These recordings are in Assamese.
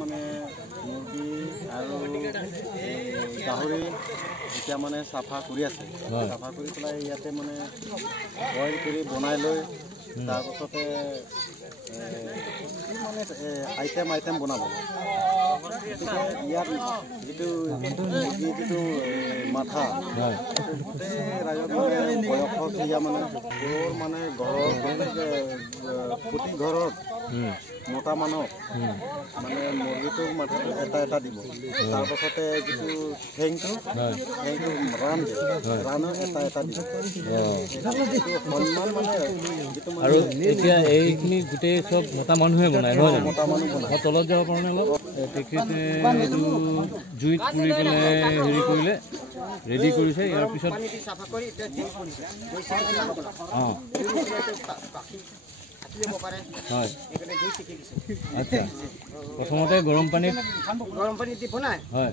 মানে মুৰ্গী আৰু গাহৰি এতিয়া মানে চাফা কৰি আছে চাফা কৰি পেলাই ইয়াতে মানে বইল কৰি বনাই লৈ তাৰপাছতে মানে আইটেম বনাব ইয়াত যিটো মাথা গোটেই ৰাইজত মানে বয়সীয়া মানে গৰুৰ মানে প্ৰতি ঘৰত মতা মানুহ মানে মুৰ্গীটোক মাথাটো এটা দিব তাৰপাছতে যিটো ঠেংটো ৰাণৰ এটা দিব সন্মান মানে আৰু এতিয়া এইখিনি গোটেই চব মতা মানুহে বনায় নহয় জানো? মই তলত যাব পাৰোঁ নে অলপ? তেখেতে এইটো জুইত পুৰি পেলাই হেৰি কৰিলে ৰেডি কৰিছে ইয়াৰ পিছত হয় আচ্ছা প্ৰথমতে গৰম পানীত দি বনায় হয়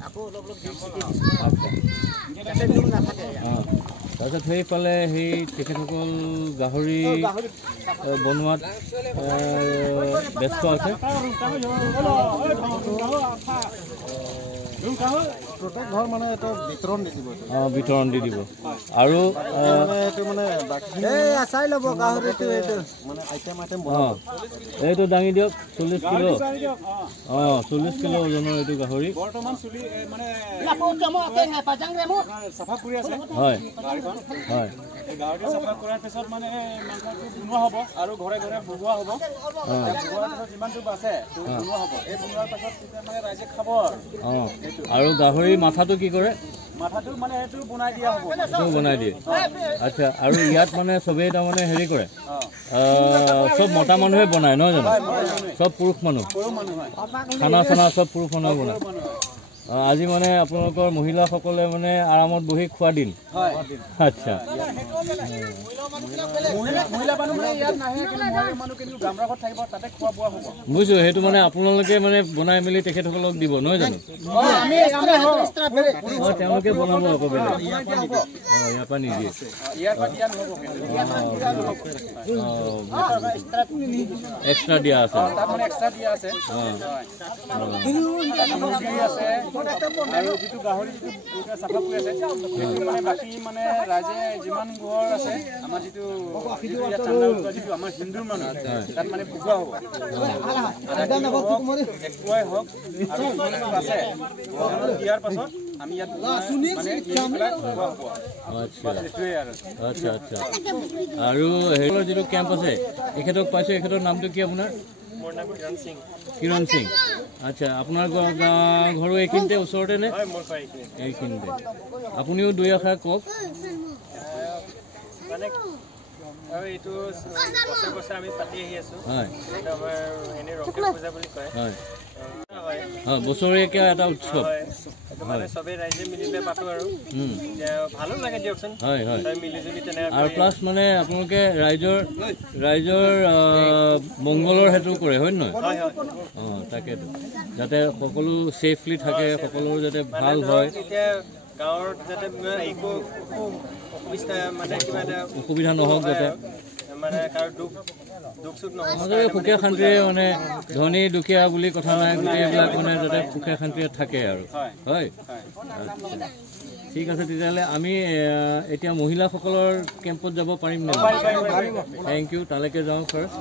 তাৰপিছত সেইফালে সেই তেখেতসকল গাহৰি বনোৱাত ব্যস্ত আছে প্ৰত্যেক ঘৰ মানে এটা বিতৰণ দি দিব বিতৰণ দি দিব আৰু এইটো মানে চাই ল'ব গাহৰিটো এইটো মানে আইটেম বনাব এইটো দাঙি দিয়ক 40 কিলো 40 কিলো ওজনৰ এইটো গাহৰি বৰ্তমান মানে চাফা কৰি আছে হয় হয় এই গাহৰি চাফা কৰাৰ পিছত মানে মাংসটো বনোৱা হ'ব আৰু ঘৰে ঘৰে বনোৱা হ'ব বনোৱাৰ পিছত যিমানটো বাছে বনোৱা হ'ব এই বনোৱাৰ পিছত তেতিয়া মানে ৰাইজে খাব আৰু গাহৰি মাথাটো কি কৰে মাথাটো মানে এইটো বনাই দিয়া হ'ব এইটো বনাই দিয়ে আচ্ছা আৰু ইয়াত মানে চবেই তাৰমানে হেৰি কৰে চব মতা মানুহে বনায় নহয় জানো চব পুৰুষ মানুহ খানা চানা চব পুৰুষ মানুহে বনায় আজি মানে আপোনালোকৰ মহিলাসকলে মানে আৰামত বহি খোৱা দিন আচ্ছা বুজিছোঁ সেইটো মানে আপোনালোকে মানে বনাই মেলি তেখেতসকলক দিব নহয় জানো তেওঁলোকে বনাব আকৌ বেলেগ ইয়াৰ পৰা নিদিয়ে এক্সট্ৰা দিয়া আছে আৰু যিটো গাহৰি যিটো চাফা কৰি আছে মানে বাকী মানে ৰাইজে যিমান ঘৰ আছে আমাৰ যিটো আমাৰ হিন্দুৰ মানুহ তাত মানে ভোগোৱা হ'ব একোৱাই হওক আৰু আছে দিয়াৰ পাছত আমি ইয়াত আচ্ছা আচ্ছা আৰু হেৰিৰ যিটো কেম্প আছে এখেতক পাইছোঁ এখেতৰ নামটো কি আপোনাৰ কিৰণ সিং আচ্ছা আপোনাৰ ঘৰো এইখিনিতে ওচৰতে নে এইখিনিতে আপুনিও দুই আশা কওক আৰু এইটো বছৰে আমি পাতি আহি আছোঁ হয় আমাৰ এনে ৰকেট পূজা বুলি কয় হয় হয় বছৰীয়া এটা উৎসৱ মানে চবেই ৰাইজে মিলিলে পাতো আৰু ভালো লাগে দিয়কচোন হয় হয় মিলিজুলি তেনেকৈ আৰু প্লাছ মানে আপোনালোকে ৰাইজৰ মংগলৰ হেতু কৰে হয় নহয় তাকেতো যাতে সকলো ছেফলি থাকে সকলো যাতে ভাল হয় এতিয়া গাঁৱৰ যাতে একো মানে কিবা এটা অসুবিধা নহওক যাতে মানে কাৰো দুখ সুখ নহয় সুখে শান্তিৰে মানে ধনী দুখীয়া বুলি কথা নাই গোটেইবিলাক মানে যাতে সুখে শান্তিৰে থাকে আৰু হয় ঠিক আছে তেতিয়াহ'লে আমি এতিয়া মহিলাসকলৰ কেম্পত যাব পাৰিম নে থেংক ইউ তালৈকে যাওঁ ফাৰ্ষ্ট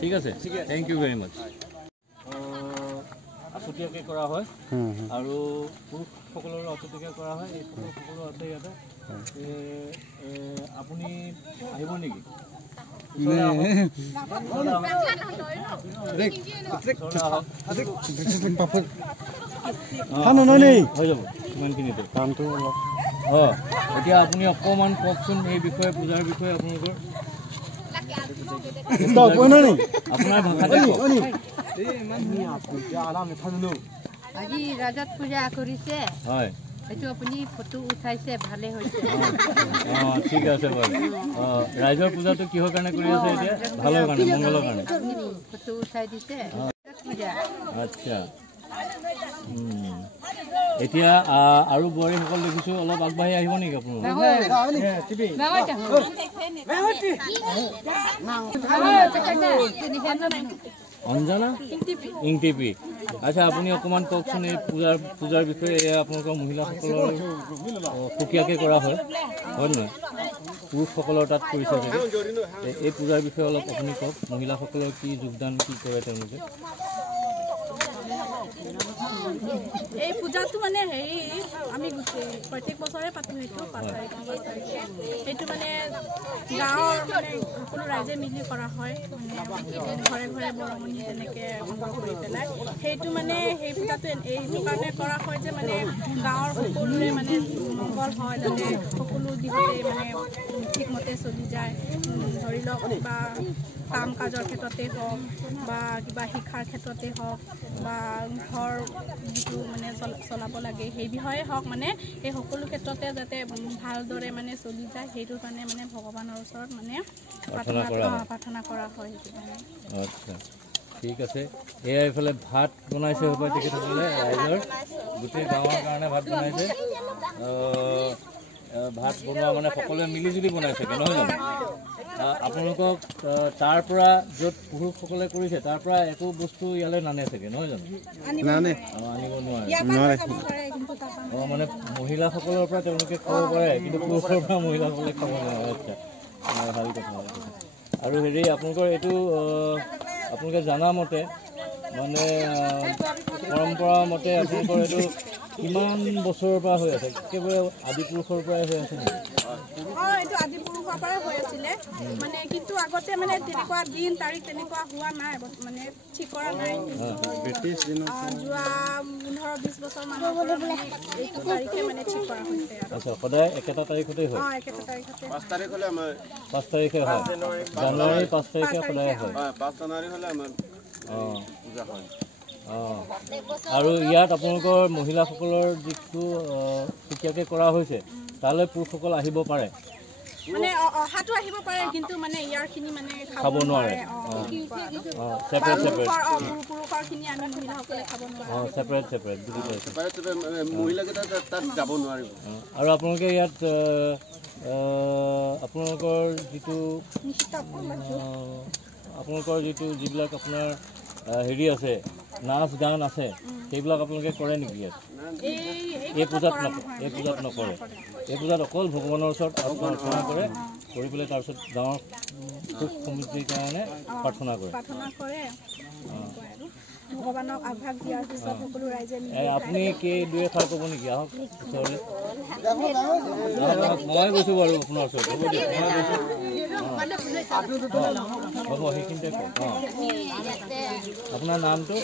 ঠিক আছে থেংক ইউ ভেৰি মাছ আছুতীয়াকৈ কৰা হয় আৰু পুৰুষসকলৰো আছুতীয়াকৈ কৰা হয় এই পুৰুষসকলো আছে ইয়াতে আপুনি আহিব নেকি হৈ যাব ইমানখিনিতে কামটো অলপ এতিয়া আপুনি অকণমান কওকচোন এই বিষয়ে পূজাৰ বিষয়ে আপোনালোকৰ আপোনাৰ ভাষাতে আজি ৰাজত পূজা কৰিছে হয় এইটো আপুনি ফটো উঠাইছে ভালে হৈছে ঠিক আছে বাৰু ৰাইজৰ পূজাটো কিহৰ কাৰণে কৰি আছে এতিয়া ভালৰ কাৰণে মংগলৰ কাৰণে ফটো উঠাই দিছে আচ্ছা এতিয়া আৰু বোৱাৰীসকল দেখিছোঁ অলপ আগবাঢ়ি আহিব নেকি আপোনালোক অঞ্জনা ইংটিপি আচ্ছা আপুনি অকণমান কওকচোন এই পূজাৰ বিষয়ে এয়া আপোনালোকৰ মহিলাসকলৰ সুকীয়াকৈ কৰা হয় নহয় পুৰুষসকলৰ তাত কৰিছে চাগে এই পূজাৰ বিষয়ে অলপ আপুনি কওক মহিলাসকলৰ কি যোগদান কি কৰে তেওঁলোকে এই পূজাটো মানে হেৰি আমি প্ৰত্যেক বছৰে পাতোঁ সেইটো 5 তাৰিখে সেইটো মানে গাঁৱৰ মানে সকলো ৰাইজে মিলি কৰা হয় মানে ঘৰে ঘৰে বৰমণি তেনেকৈ সংগ্ৰহ কৰি পেলাই সেইটো মানে সেই পূজাটো এইটো কাৰণে কৰা হয় যে মানে গাঁৱৰ সকলোৰে মানে মংগল হয় যাতে সকলো দিশতে মানে ঠিকমতে চলি যায় ধৰি লওক বা কাম কাজৰ ক্ষেত্ৰতে হওক বা কিবা শিক্ষাৰ ক্ষেত্ৰতে হওক বা ঘৰ যিটো মানে চলাব লাগে সেই বিষয়ে হওক মানে এই সকলো ক্ষেত্ৰতে যাতে ভালদৰে মানে চলি যায় সেইটো কাৰণে মানে ভগৱানৰ ওচৰত মানে প্ৰাৰ্থনা কৰা হয় আচ্ছা ঠিক আছে এয়া এইফালে ভাত বনাইছে হ'ব তেখেতসকলে ৰাইজৰ গোটেই গাঁৱৰ কাৰণে ভাত বনাইছে ভাত বনোৱা মানে সকলোৱে মিলিজুলি বনাই থাকে নহয় জানো আপোনালোকক তাৰ পৰা য'ত পুৰুষসকলে কৰিছে তাৰ পৰা একো বস্তু ইয়ালৈ নানে চাগে নহয় জানো আনিব নোৱাৰে মানে মহিলাসকলৰ পৰা তেওঁলোকে খাব পাৰে কিন্তু পুৰুষৰ পৰা মহিলাসকলে খাব নোৱাৰে আচ্ছা ভাল কথা আৰু হেৰি আপোনালোকৰ এইটো আপোনালোকে জানা মতে মানে পৰম্পৰা মতে আপোনালোকৰ এইটো কিমান বছৰৰ পৰা হৈ আছে একেবাৰে আদি পুৰুষৰ পৰাই হৈ আছে নেকি এইটো আদি পুৰুষৰ পৰাই হৈ আছিলে মানে কিন্তু আগতে মানে তেনেকুৱা দিন তাৰিখ তেনেকুৱা হোৱা নাই মানে ঠিক কৰা নাই যোৱা 15-20 বছৰ মানৰ পৰা এইটো তাৰিখে মানে ঠিক কৰা হৈছে আচ্ছা সদায় একেটা তাৰিখতে হয় একেটা তাৰিখতে 5 তাৰিখ হ'লে আমাৰ 5 তাৰিখে হয় জানুৱাৰী 5 তাৰিখে সদায় হয় 5 জানুৱাৰী হ'লে আমাৰ পূজা হয় আৰু ইয়াত আপোনালোকৰ মহিলাসকলৰ যিটো সুকীয়াকৈ কৰা হৈছে তালৈ পুৰুষসকল আহিব পাৰে মানে অহাটো আহিব পাৰে কিন্তু মানে ইয়াৰখিনি মানে খাব নোৱাৰে পুৰুষৰখিনি আমি মহিলাসকলে খাব নোৱাৰোঁ ছেপাৰেট বুজি পাইছোঁ মহিলাকেইটা তাত যাব নোৱাৰিব আৰু আপোনালোকে ইয়াত আপোনালোকৰ যিটো যিবিলাক আপোনাৰ হেৰি আছে নাচ গান আছে সেইবিলাক আপোনালোকে কৰে নেকি ইয়াত এই পূজাত নকৰে এই পূজাত অকল ভগৱানৰ ওচৰত প্ৰাৰ্থনা কৰে কৰি পেলাই তাৰপিছত গাঁৱৰ সুখ সমৃদ্ধিৰ কাৰণে প্ৰাৰ্থনা কৰে ভগৱানক আভাস দিয়াৰ পিছত সকলো ৰাইজে আপুনি কি দুই এষাৰ ক'ব নেকি আহক ওচৰলৈ মই গৈছোঁ বাৰু আপোনাৰ ওচৰত হ'ব দিয়ক হ'ব সেইখিনিতে কওক আপোনাৰ নামটো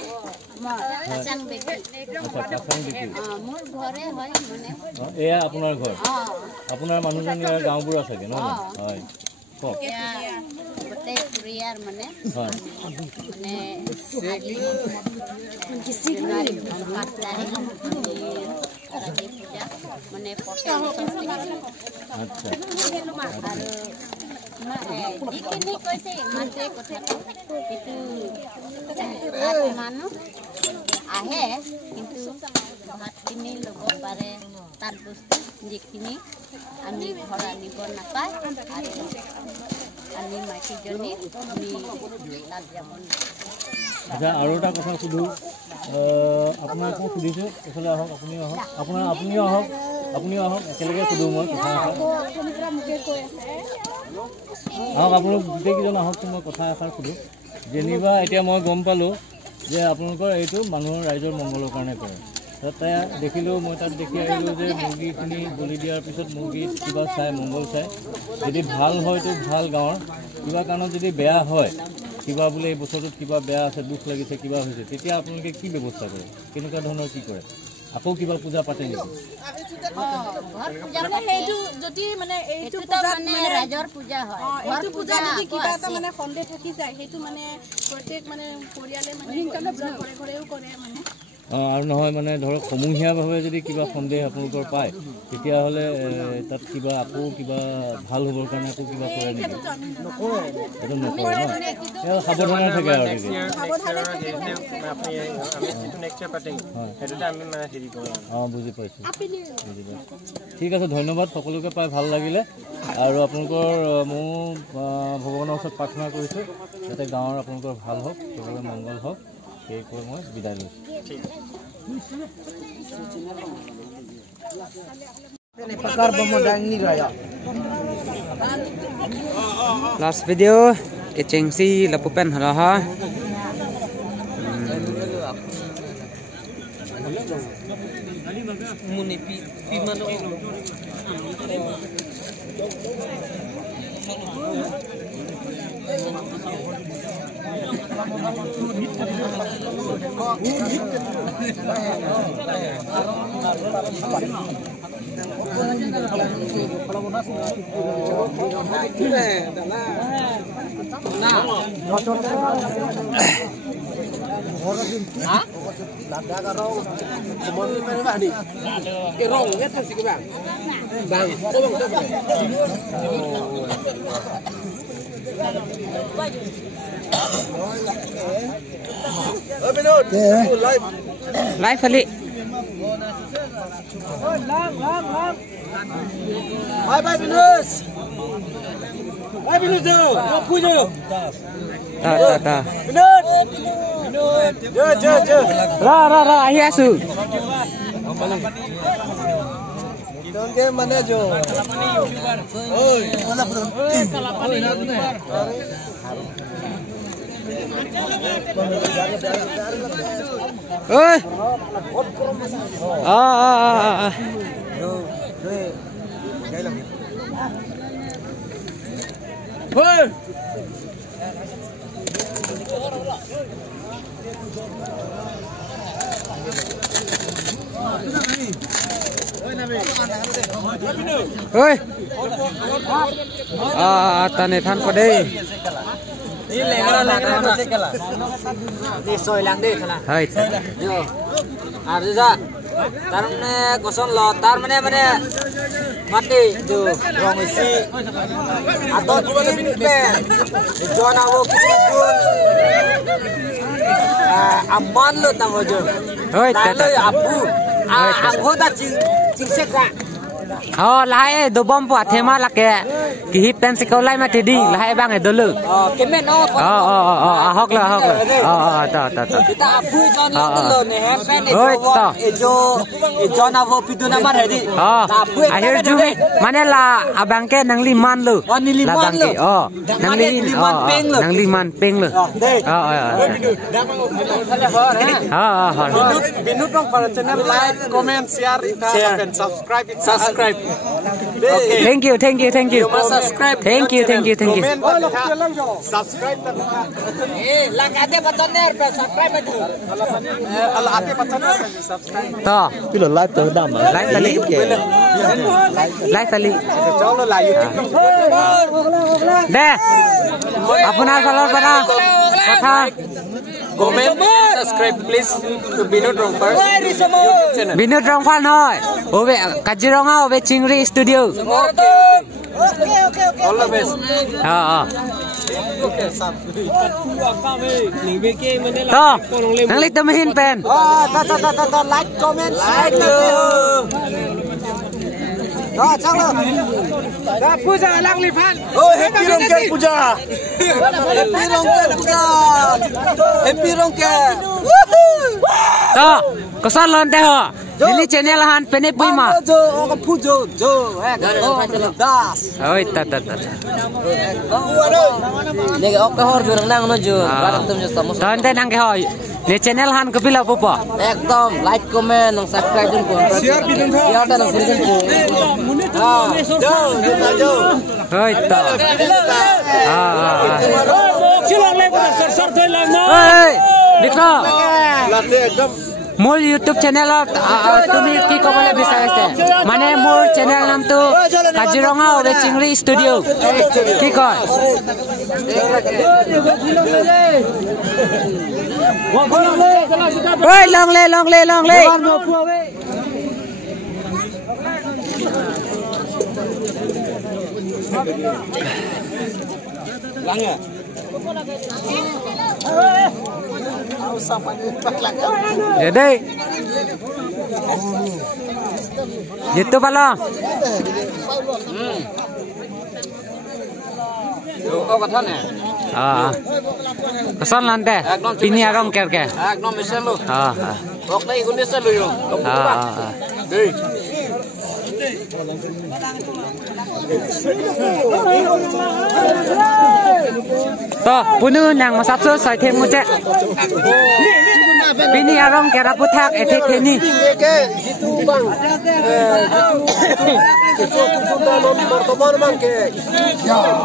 এয়া আপোনাৰ ঘৰ আপোনাৰ মানুহজন ইয়াৰ গাঁওবোৰ আছেগৈ নহয় হয় কওক গোটেই পৰিয়াল মানে হয় মানে আচ্ছা আৰু যিখিনি কৈছে ইমানটোৱে কথাটো কিন্তু মানুহ আহে কিন্তু ভাতখিনি ল'ব পাৰে তাৰ বস্তু যিখিনি আমি ঘৰ আনিব নাপায় আৰু আমি মাইকীজনী আমি তাত যাব আচ্ছা আৰু এটা কথা সুধোঁ আপোনাক মই সুধিছোঁ এইফালে আহক আপুনিও আহক একেলগে সুধোঁ মই কথা আহক আপোনালোক গোটেইকেইজন আহকচোন মই কথা এষাৰ সুধোঁ যেনিবা এতিয়া মই গম পালোঁ যে আপোনালোকৰ এইটো মানুহৰ ৰাইজৰ মংগলৰ কাৰণে কৰে তাতে দেখিলোঁ মই তাত দেখি আহিলোঁ যে মুৰ্গীখিনি বলি দিয়াৰ পিছত মুৰ্গী কিবা চাই মংগল চাই যদি ভাল হয়তো ভাল গাঁৱৰ কিবা কাৰণত যদি বেয়া হয় কিবা বোলে এই বছৰটোত কিবা বেয়া আছে দুখ লাগিছে কিবা হৈছে তেতিয়া আপোনালোকে কি ব্যৱস্থা কৰে কেনেকুৱা ধৰণৰ কি কৰে আকৌ কিবা পূজা পাতে নেকি সেইটো যদি মানে এইটো ৰাইজৰ পূজা হয় এইটো পূজা যদি কিবা এটা মানে সন্দেহ থাকি যায় সেইটো মানে প্ৰত্যেক মানে পৰিয়ালে মানে ঘৰে ঘৰেও কৰে মানে আৰু নহয় মানে ধৰক সমূহীয়াভাৱে যদি কিবা সন্দেহ আপোনালোকৰ পায় তেতিয়াহ'লে তাত কিবা আকৌ কিবা ভাল হ'বৰ কাৰণে আকৌ কিবা কৰে নেকি? এইটো নকৰে ন? সাৱধানে থাকে আৰু বুজি পাইছোঁ। ঠিক আছে, ধন্যবাদ। সকলোকে পাই ভাল লাগিলে আৰু আপোনালোকৰ মোৰ ভগৱানৰ ওচৰত প্ৰাৰ্থনা কৰিছোঁ যাতে গাঁৱৰ আপোনালোকৰ ভাল হওক, সকলোৰে মংগল হওক। সেই কৈ মই বিদায় লৈছোঁ। Last video kecengsi lapupen halaha. Live kali. Bye Binus. Bye Binus tu. Aku je. Ta. Binus. Je. Ra ahi asu. Kita mana jo? Oi. Oi. Oi. Oi. Tane than ko dei. Ni lengra sekala. Ni soi lang dei khala. Hai. Jo. Arja. Tarne koson lo tar mane mati jo rong isi. Atot pe. Jona wo kitun. Amman lo tamo jo. Oi, Talo apu. Angkota cing seka. Lahai do bom po thema lake ki hi pen sikolai ma tidi lahai bang e dolu Kemen no. hok la ta Kita apu jon lo ne pen ejo na wo pidu na mar hedi. Akhir jumi mane la abang ke nang liman lu la bang ke nang liman peng lu Binut dong para channel like, comment, share, and subscribe. Okay. Thank you. You must subscribe. Thank you. Comment, subscribe. Lakate patner pe subscribe tu. Ate patner pe subscribe. To. Pilo live to dam. Live tali. Chalo la YouTube. De. Apunar falar para kotha. Comment and subscribe please to Binut Rongfar YouTube channel. Binut Rongfar noi. Obe Kaziranga obe Chingri studio. Okay. All the best. To. Nang lik tamahin pen. Ta like comment chalo. Puja lang lipan. Happy Rongker puja. Happy Rongker. To. Kosan lonte ho. Ini channel han pene puima. Pujo. Das. Oi ta. Nege ok hor jurang nang no jo. Barang tum jo samus. Tonte nang ke ho. Ne channel han kapila popo. Ekdom like comment nang subscribe jun kon. Share bilun tha. Ya ta nang bilun ko. Jo. Oi ta. Chilong le sar thoi lang mo. Oi. Dikho. Late ekdom মোৰ ইউটিউব চেনেলত তুমি কি ক'বলৈ বিচাৰিছে মানে মোৰ চেনেল নামটো কাজিৰঙা অবে চিংৰি ষ্টুডিঅ' কি কয় oi long le jadi gitu palo kesan lante pini arong kerke একদম মিছন লো ah ওকলাই গুনিছে লইও দেই to punu nang masapso sai them mu che pini arong kera puthak ethe theni ke jitu bang jitu kita non bertobar bang ke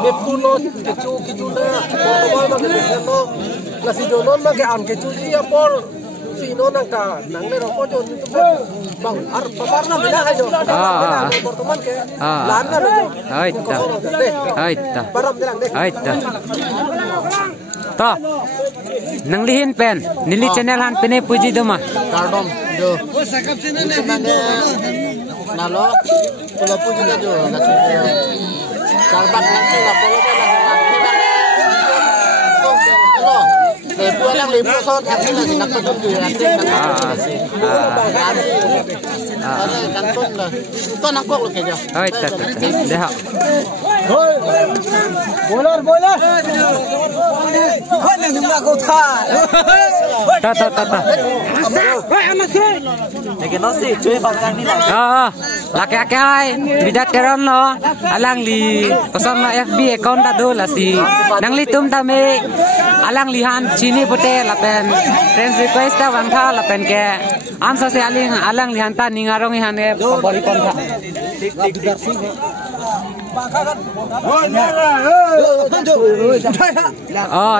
mepuno jitu kita bertobar bang ke seno nasi jonon bang ke am ke judi apor sino nangka nang le roko jo bang ar papar na bila ayo bertobar ke lan na ro aita baram bilang deh aita to nang lihin pen nili channel han pene puji doma kardom jo sakap channel ne nalo pula puji na jo nasi karbat nanti la polo pala lo lebu lang lebu so thak na nak patum ju atin kanton la to nak kok lo ke jo aita deha boiler hone nimna ko tha ta lagi nasi cuy bakang ni laki akai bidat keron lo alang li pesan lo FB account ta do la si nang li tum ta me alang li han chini pute la pen friends request ta wang tha la pen ke answer se alang li han ta ningarong han e bori kon tha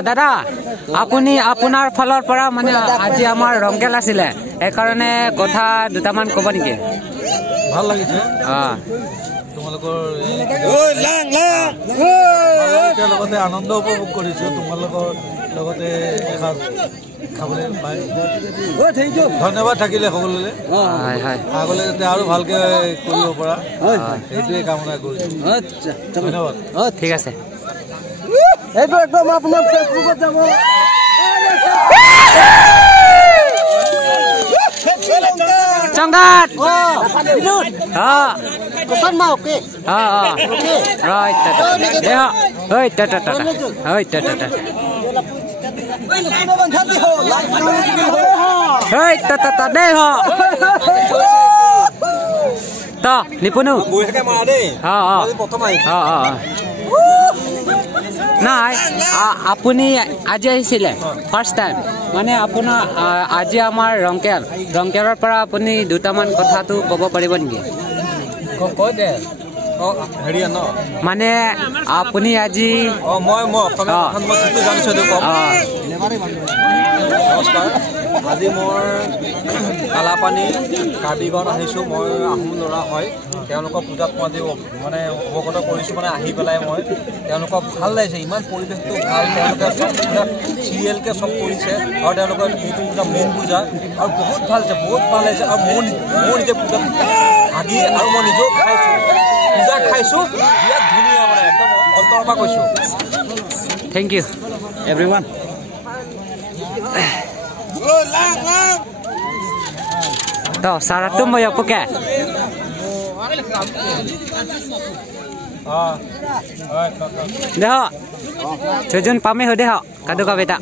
দাদা আপুনি আপোনাৰ ফলৰ পৰা মানে আজি আমাৰ ৰংকেল আছিলে এই কাৰণে কথা দুটামান ক'ব নেকি ভাল লাগিছে তোমালোকৰ লগতে আনন্দ উপভোগ কৰিছো তোমালোকৰ লগতে এসাঁজ খাবলৈ পাই ধন্যবাদ থাকিলে সকলোলৈ আগলৈ যাতে আৰু ভালকে কৰিব পৰা সেইটোৱে কামনা কৰিছো ধন্যবাদ ঠিক আছে এইটো একদম আপোনাৰ ফেচবুকত যাব চংগাত কোন মা ওকে right দেহ ঐ তা দেহ তো নিপুণু নাই আপুনি আজি আহিছিলে ফাৰ্ষ্ট টাইম মানে আপোনাৰ আজি আমাৰ ৰংকেলৰ পৰা আপুনি দুটামান কথাটো ক'ব পাৰিব নেকি কৈ দে হেৰিয়া ন মানে আপুনি আজি নমস্কাৰ আজি মই কালাপানী কাৰ্বিগত আহিছোঁ মই আহোম ল'ৰা হয় তেওঁলোকৰ পূজাত মই আজি মানে অৱগত কৰিছোঁ মানে আহি পেলাই মই তেওঁলোকক ভাল লাগিছে ইমান পৰিৱেশটো ভাল তেওঁলোকে চব পূজাত চিৰিয়েলকৈ চব কৰিছে আৰু তেওঁলোকৰ এইটো পূজা মেইন পূজা আৰু বহুত ভাল হৈছে বহুত ভাল লাগিছে আৰু মোৰ নিজে পূজাত ভাগি আৰু মই নিজেও পূজা খাইছোঁ বিৰাট ধুনীয়া মানে একদম অন্তৰৰ পৰা কৈছোঁ থেংক ইউ এভৰিৱান তো সারাটো মই অপকে দেহ সেজন পামে হদে হ কাদু কা বেটা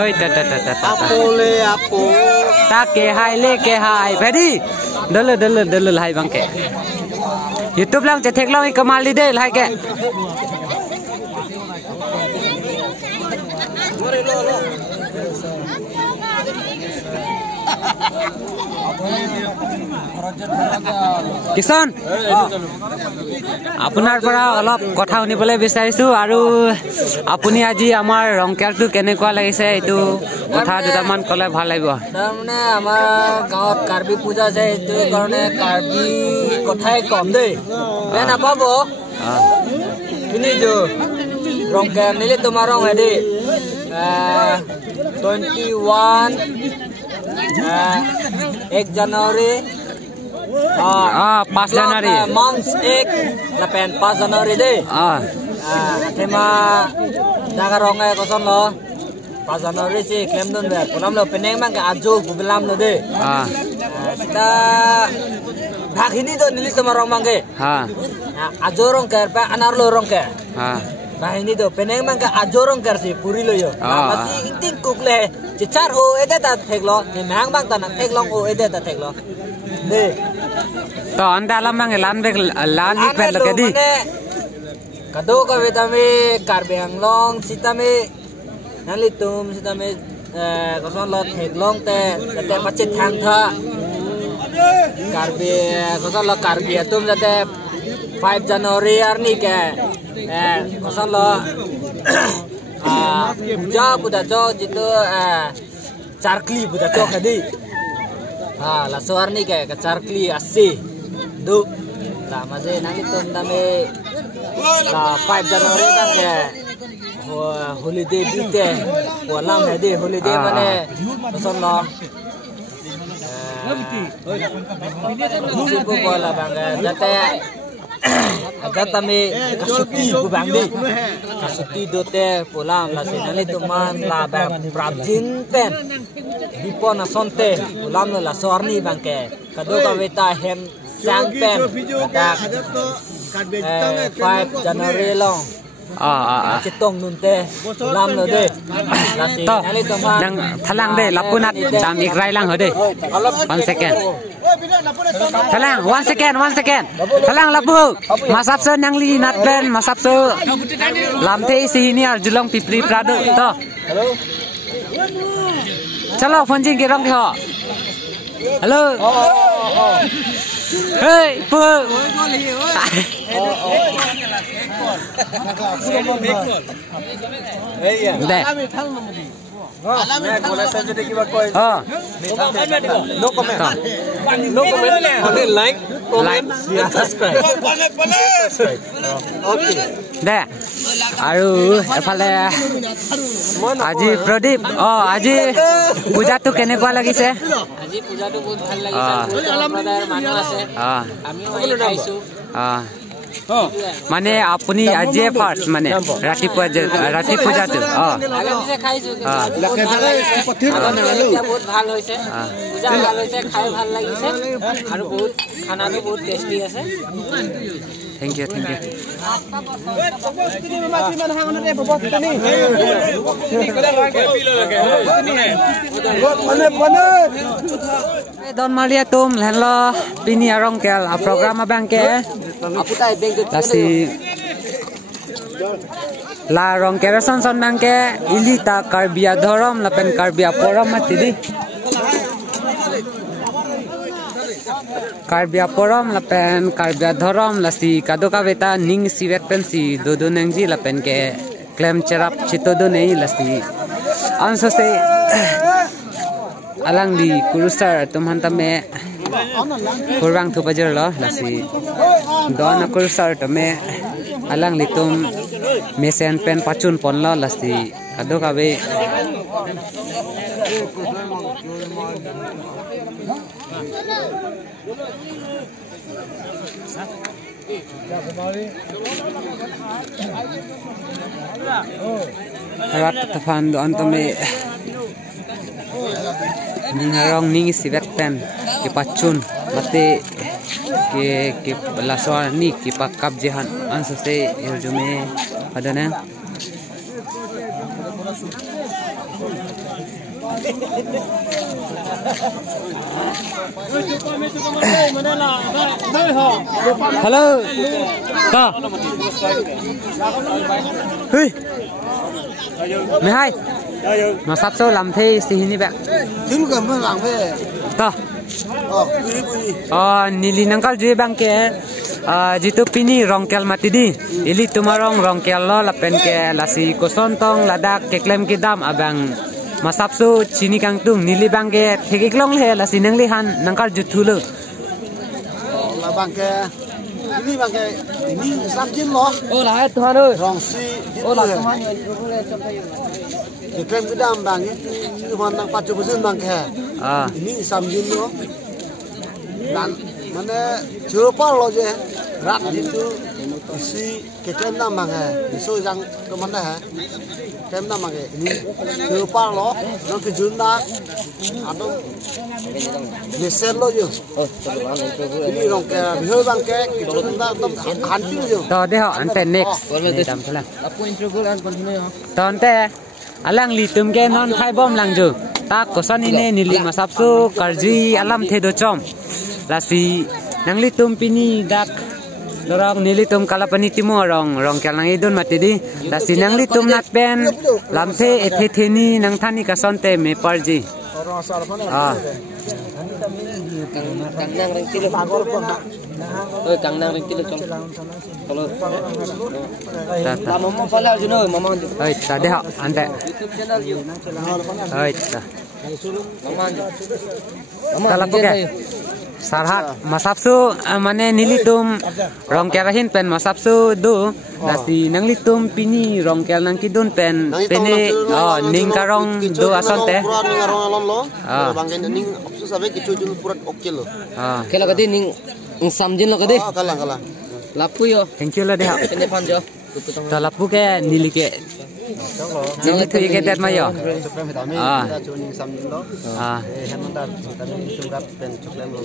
ওই তা আপলে আপো তাকে হাই ভেরি দল হাই Banke YouTube lang cetek lang kemal di deh hai ke Kishan আপোনাৰ পৰা অলপ কথা শুনিবলৈ বিচাৰিছো আৰু আপুনি আজি আমাৰ ৰংকেলটো কেনেকুৱা লাগিছে এইটো কথা দুটামান ক'লে ভাল লাগিব তাৰমানে আমাৰ গাঁৱত কাৰ্বি পূজা আছে এইটো কাৰণে কাৰ্বি কথাই কম দেই বেয়া নাপাব শুনিছো ৰংকেল নিলে তোমাৰ ৰং হেৰি 21 1 January 5 January month 1 là pen 5 January đi thế mà jaga rongai koson lo 5 January si claim don ver pulam lo peneng mang ka ajo pulam lo de kita hak ini to nili tamarong mangke ajo rong ker pa anar lo rong ker bah ini to peneng mang ka ajo rong ker si puri lo yo masih inting kukle cicar o ede ta thek lo ni mang bang ta na thek long o ede ta thek lo de to anda lam mang lan bek lan ni pel ke di kado ka vetame karbeng long sitame nali tum sitame koson lo thek long te macet thang tha karbe koson lo karbe tum jate 5 January arni ke koson lo puja buda jo jitu charkli buda jo khadi la soarni ke charkli assi du la maze nali tum dame la 5 January tang ke holiday bite walam hedi holiday mane koson lo Sibu bola bangga jate jata me kasuti bu bangdi kasuti dote pulam la sinali tuman la ba prabjin pen dipona sonte pulam la sorni bangke kado ka weta hem sang pen dak 5 January long citong nunte lam lo de to nang thalang de lapunat dam ikrai lang ho de 1 second thalang 1 second thalang lapu masap se nang li nat ben masap se lam te si ni ar julong pipri prado to chalo phone jing ke rong ho hello hey pu deh no comment only like and subscribe okay deh aru efale আজি প্রদীপ আজি পূজা তো কেনেকুৱা লাগিছে আজি পূজা তো বহুত ভাল লাগিছে সম্প্ৰদায়ৰ মানুহ আছে আমিও খাইছো মানে আপুনি আজি ফার্স্ট মানে রাতি পূজা তো আগে খাইছো বহুত ভাল হৈছে পূজা ভাল হৈছে খাই ভাল লাগিছে আৰু বহুত খানাটো বহুত টেস্টি আছে Thank you. Don Malia tum lenlo pini arong kel a program abang ke lasi la rong ke son bang ke ilita karbia dhorom lapen karbia poram matidi Karbia porom lapen karbia dhorom lasi kadoka veta ning siwek pen si dodo nengji lapen ke klem cerap chitodo nei lasi anso se alang di kurusar tumhan tame kurang thu bajar lo lasi dona kurusar tame alang litum mesen pen pachun pon lo lasi kadoka ve Rat tafan do antome ningarong ningi sibek pen ke pachun mate ke laswar ni ke pakap jehan anso se erjume adana Hello. Ka. Hey. Me hai. Masap so lam the si ni bek. Dulu kan lang be. Ka. Nili nangkal jue bang ke jitu pini rongkel mati di. Ili tumarong rongkel lo lapen ke lasi kosontong ladak ke klem kidam abang masap so chini kang tung nili bang ke thekiklong le lasi nangli han nangkal jutulu. La bang ke ini bang ke ini samjin lo. Lah Tuhan ơi. Rong si. La Tuhan Keklaim kedam bang itu mandang pacu besun bang ke. Ini samjin lo. Dan mana coba lo je rat itu isi keklaim nam bang ke. Isu yang kemana ha? Keklaim nam bang ke. Ini coba lo, lo kejuna atau lesen lo je. Ini orang ke biar bang ke kita tentang hantu je. Tahu deh ante next. Dalam salah. Tonte alang litum ke non khai bom lang ju. Tak kosan ini nili masapsu karji alam thedo chom. Lasi nang litum pini dak dorong nili tum kalapani timu rong kelang idun mati di. Lasi nang litum nat pen lamse ethetheni nang thani kasonte me parji. Kang nang ring tilu. Kang nang ring tilu. Kalau mama pala juno mama. Oi, tadi hak ante. YouTube channel you. Oi, dah. Mama. Kalau pakai sarhat masapsu mane nilitum rong kerahin pen masapsu do nasi nang litum pini rong kel nang kidun pen pene ning karong do asonte ning karong alon lo banggen ning opsu sabe kicu jun purat oke lo kela kadi ning samjin lo kadi kalang lapu yo thank you lo deh pene panjo ta lapu ke nilike nili tu ke dat mayo ning samjin lo hemandar tadi itu rap pen choklem lo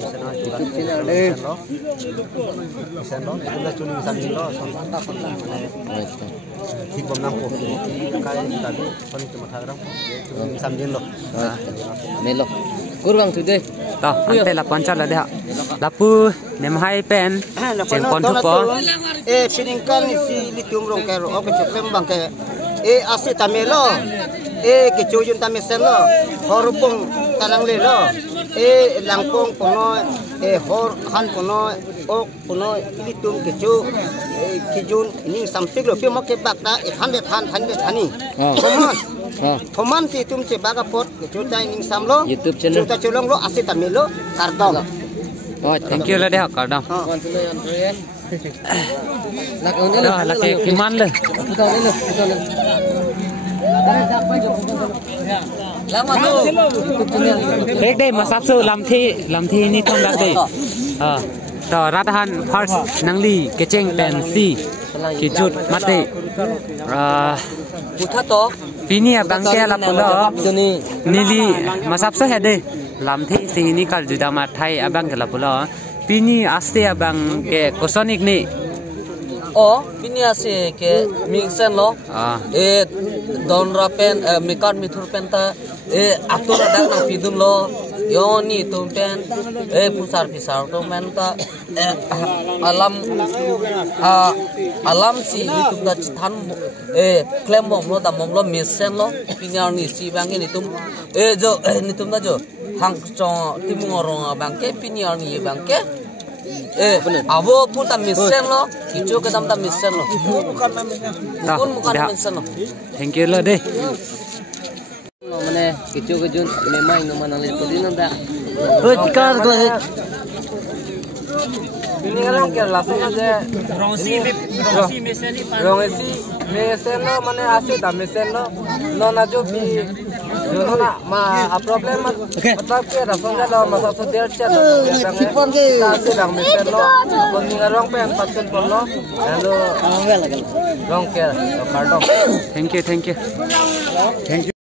sen lo kita ning samjin lo santa ठीक बमना को काय tadi pani cuma thagram samjin lo melo kurang tu deh ta ante la pancha la deh lapu nemhai pen chen kon thu po piningkan si litum rong ke ro ke choklem bang ke ase tamelo ke chojun tamesen lo horupong talang le lo langpong pono hor han pono ok pono litum ke chu kijun ning samsik lo pi moke bakta han thani thoman si tum che baga pot ke chu tai ning samlo YouTube channel chu ta chulong lo ase tamelo kardom thank you lo deh kardom dah laki kiman le Rek deh masapsu lamthi ni thong dak deh to ratahan first nangli kecheng pen si kijut mate puthato pini abangke la pulo nili masapsu hede lamthi si ni kal juda ma thai abang la pulo pini aste abang ke kosonik ni pini ase ke mixen lo donra pen mikar mithur pen ta atur ada na pidun lo yoni tum pen pusar pisar tum pen ta alam si hitum da chan claim bom lo da mom lo mixen lo pini ni si bang ni tum jo ni tum da jo hang chong timungorong bang ke pini ni bang ke abo pun tak misen lo, hijau ke tak misen lo, pun bukan misen lo. Thank you lo deh. Mana hijau ke jun, memang yang mana lihat tadi nanda. Tikar go. Ini orang kira langsung aja. Rongsi mesen lo mana asyik tak mesen lo, nona jo bi. Nona ma problem मतलब के रसोंगा लो मसा सुधर चलो कासे रंग में से लो कोनिंगा रंग पे पत्तन पर लो हेलो रंग के कार्डो Thank you